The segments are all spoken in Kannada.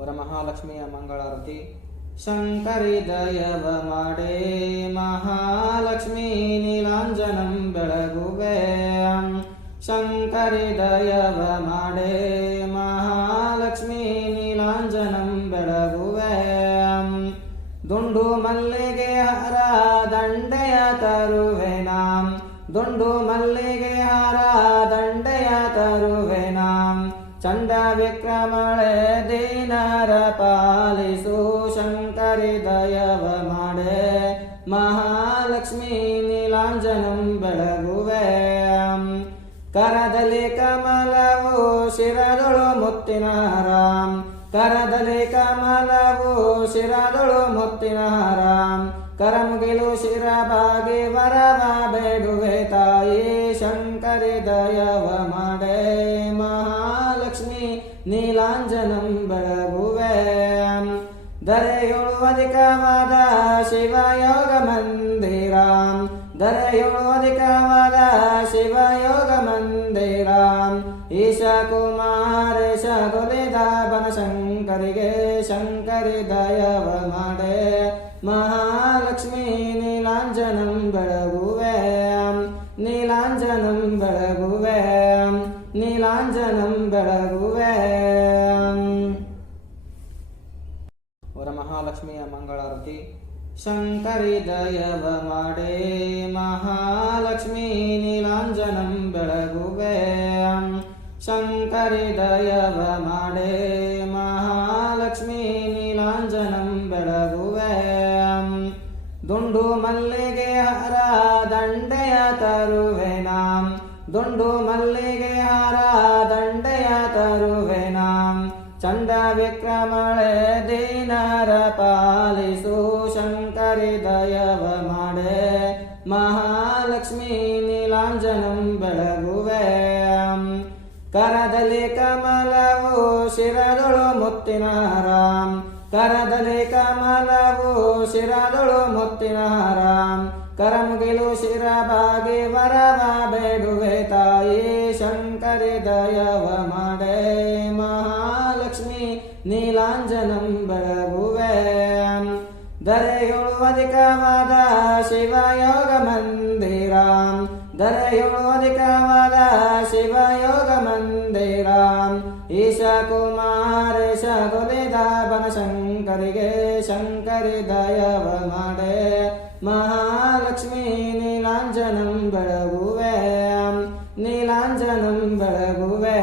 ವರಮಹಾಲಕ್ಷ್ಮಿಯ ಮಂಗಳಾರತಿ. ಶಂಕರಿ ದಯವ ಮಾಡೆ ಮಹಾಲಕ್ಷ್ಮೀ ನೀಲಾಂಜನಂ ಬೆಳಗುವೆ. ಶಂಕರಿ ದಯವ ಮಾಡೆ ಮಹಾಲಕ್ಷ್ಮೀ ನೀಲಾಂಜನಂ ಬೆಳಗುವೆ. ದುಂಡು ಮಲ್ಲಿಗೆ ಹಾರ ದಂಡೆಯ ತರುವೆನಾಂ. ದುಂಡು ಮಲ್ಲಿಗೆ ಹಾರ ದಂಡೆಯ ತರುವೆನಾಂ. ಚಂಡ ವಿಕ್ರಮಳೆ ದೀನರ ಪಾಲಿಸು. ಶಂಕರಿ ದಯವ ಮಾಡೆ ಮಹಾಲಕ್ಷ್ಮೀ ನೀಲಾಂಜನಂ ಬೆಳಗುವೆ. ಕರದಲ್ಲಿ ಕಮಲವು ಶಿರದೊಳು ಮುತ್ತಿನ ಹಾರಾಂ. ಕರದಲ್ಲಿ ಕಮಲವು ಶಿರದೊಳು ಮುತ್ತಿನ ಹಾರಾಂ. ಕರಮುಗಿಲು ಶಿರಬಾಗಿ ವರವ ಬೇಡುವೆ ತಾಯಿ. ಶಂಕರಿ ದಯವ ಮಾಡೆ ಮಹಾಲಕ್ಷ್ಮೀ ನೀಲಾಂಜನಂ ಬೆಳಗುವೆ. ಧರೆಯೊಳು ಅಧಿಕವಾದ ಶಿವಯೋಗ ಮಂದಿರಾಂ. ಧರೆಯೊಳು ಅಧಿಕವಾದ ಶಿವಯೋಗ ಮಂದಿರಾಂ. ಈಶ ಕುಮಾರೇಶ ಗೊಲಿದ ಬನಶಂಕರಿಗೆ. ಶಂಕರಿ ದಯವ ಮಾಡೆ ಮಹಾಲಕ್ಷ್ಮೀ ನೀಲಾಂಜನಂ ಬೆಳಗುವೆ. ನೀಲಾಂಜನಂ ಬೆಳಗುವೆ. ನೀಲಾಂಜನಂ ಬೆಳಗುವೆ. ವರಮಹಾಲಕ್ಷ್ಮಿಯ ಮಂಗಳಾರತಿ. ಶಂಕರಿ ದಯವ ಮಾಡೆ ಮಹಾಲಕ್ಷ್ಮೀ ನೀಲಾಂಜನಂ ಬೆಳಗುವೆ. ಶಂಕರಿ ದಯವ ಮಾಡೆ ಮಹಾಲಕ್ಷ್ಮೀ ನೀಲಾಂಜನಂ ಬೆಳಗುವೆ. ದುಂಡು ಮಲ್ಲಿಗೆ ಹಾರ ದಂಡೆಯ ತರುವೆನಾಂ. ದುಂಡು ಮಲ್ಲಿಗೆ ಹಾರ ದಂಡೆಯ ತರುವೆನಾಂ. ಚಂಡ ವಿಕ್ರಮಳೆ ದೀನರ ಪಾಲಿಸು. ಶಂಕರಿ ದಯವ ಮಾಡೆ ಮಹಾಲಕ್ಷ್ಮೀ ನೀಲಾಂಜನಂ ಬೆಳಗುವೆ. ಕರದಲ್ಲಿ ಕಮಲವು ಶಿರದೊಳು ಮುತ್ತಿನ ಹಾರಾಂ. ಕರದಲ್ಲಿ ಕಮಲವು ಶಿರದೊಳು ಮುತ್ತಿನ ಹಾರಾಂ. ಕರಮುಗಿಲು ಶಿರಬಾಗಿ ವರವ ಬೇಡುವೆ ತಾಯಿ. ಶಂಕರಿ ದಯವ ಮಾಡೆ ಮಹಾಲಕ್ಷ್ಮೀ ನೀಲಾಂಜನಂ ಬೆಳಗುವೆ. ಧರೆಯೊಳು ಅಧಿಕವಾದ ಶಿವಯೋಗ ಮಂದಿರಾಂ. ಧರೆಯೊಳು ಅಧಿಕವಾದ ಶಿವಯೋಗ ಮಂದಿರಾಂ. ಈಶ ಕುಮಾರೇಶ ಗೊಲಿದ ಬನಶಂಕರಿಗೆ. ಶಂಕರಿ ದಯವ ಮಾಡೆ ಮಹಾಲಕ್ಷ್ಮೀ ನೀಲಾಂಜನಂ ಬೆಳಗುವೆ. ನೀಲಾಂಜನಂ ಬೆಳಗುವೆ.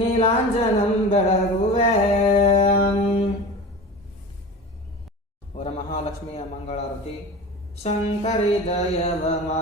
ನೀಲಾಂಜನಂ ಬೆಳಗುವೆ. ವರಮಹಾಲಕ್ಷ್ಮಿಯ ಮಂಗಳಾರತಿ. ಶಂಕರಿ ದಯವ ಮಾಡೆ